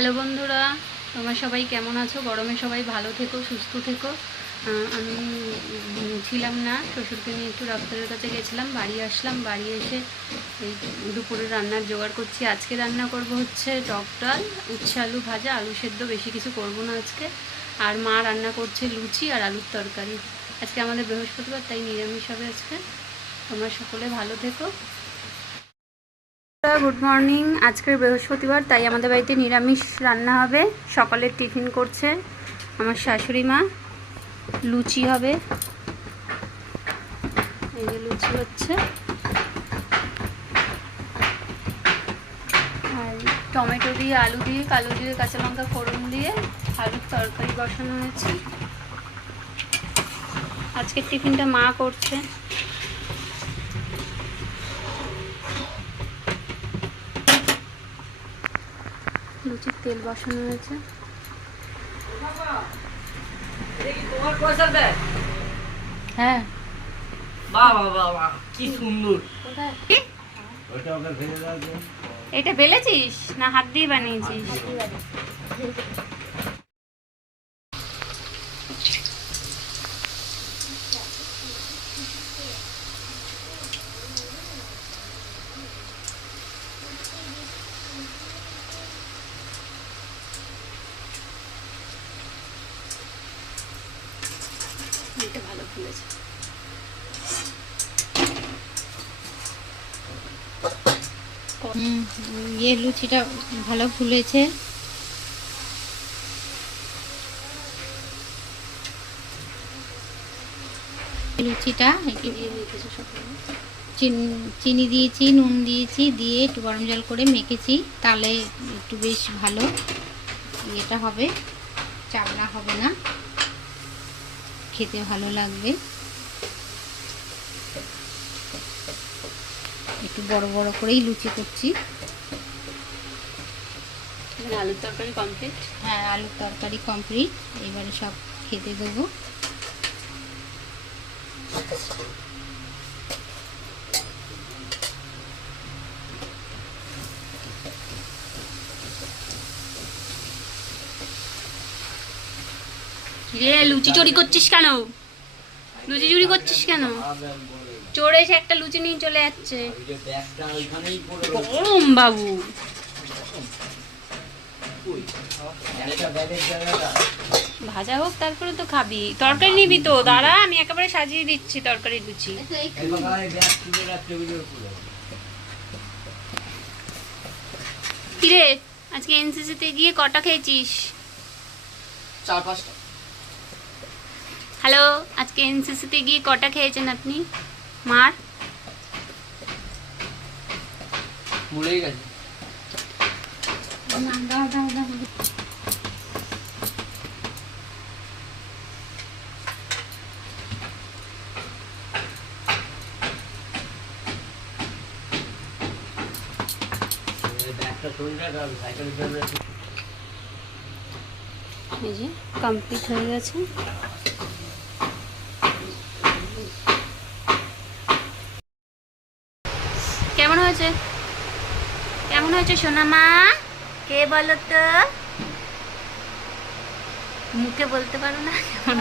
Hello বন্ধুরা, তোমরা সবাই কেমন আছো? গরমে সবাই ভালো থেকো, সুস্থ থেকো। আমি ছিলাম না, শ্বশুরকে নিয়ে একটু ডাক্তারের কাছে গেছিলাম, বাড়ি আসলাম। বাড়ি এসে এই দুপুরে রান্নার জোগাড় করছি। আজকে রান্না করব হচ্ছে টক ডাল, উচ্ছে আলু ভাজা, আলু সেদ্ধ, বেশি কিছু করব না আজকে। আর মা রান্না করছে লুচি আর আলুর তরকারি। আজকে আমাদের বৃহস্পতিবার, তাই নিরামিষ হবে আজকে। তোমরা সকলে ভালো থেকো। Good morning. আজকের বৃহস্পতিবার, তাই আমাদের বাড়িতে নিরামিষ রান্না হবে। সকালের টিফিন করছে আমার শাশুড়ি মা। লুচি হবে, এই যে লুচি হচ্ছে, আর টমেটো দিয়ে, আলু দিয়ে, কালো দিয়ে, কাঁচা লঙ্কা ফোড়ন দিয়ে আলুর তরকারি বসানো হয়েছে। আজকের টিফিনটা মা করছে। লুচির তেল বসানো হয়েছে। হ্যাঁ, কি সুন্দর। এটা বেলেছিস না হাত দিয়ে বানিয়েছিস? এটা ভালো ফুলেছে। লুচিটা ভালো ফুলেছে। লুচিটা একটু চিনি দিয়েছি, নুন দিয়েছি, দিয়ে একটু গরম জল করে মেখেছি, তাহলে একটু বেশ ভালো ইয়েটা হবে, চাবড়া হবে না, খেতে ভালো লাগবে। একটু বড় বড় করেই লুচি করছি। আলুর তরকারি কমপ্লিট। হ্যাঁ, আলুর তরকারি কমপ্লিট। এবারে সব খেতে দেবো। রে, লুচি চুরি করছিস কেন? লুচি চুরি করছিস কেন? চোরে এসে একটা লুচি নিয়ে চলে যাচ্ছে। ওম বাবু, ভাজা হোক তারপরে তো খাবি। তরকারি নিবি তো? দাঁড়া, আমি একেবারে সাজিয়ে দিচ্ছি তরকারি লুচি। কিরে, আজকে এনসিসিতে গিয়ে কটা খেয়েছিস? 4-5টা। হ্যালো, আজকে এনসিসিতে গিয়ে কটা খেয়েছেন আপনি? মার ভুলেই গেছে। এই যে কমপ্লিট হয়ে গেছে। কেমন হয়েছে? কেমন হয়েছে সোনা মা? কে বলো তো? মুখে বলতে পারো না কেমন?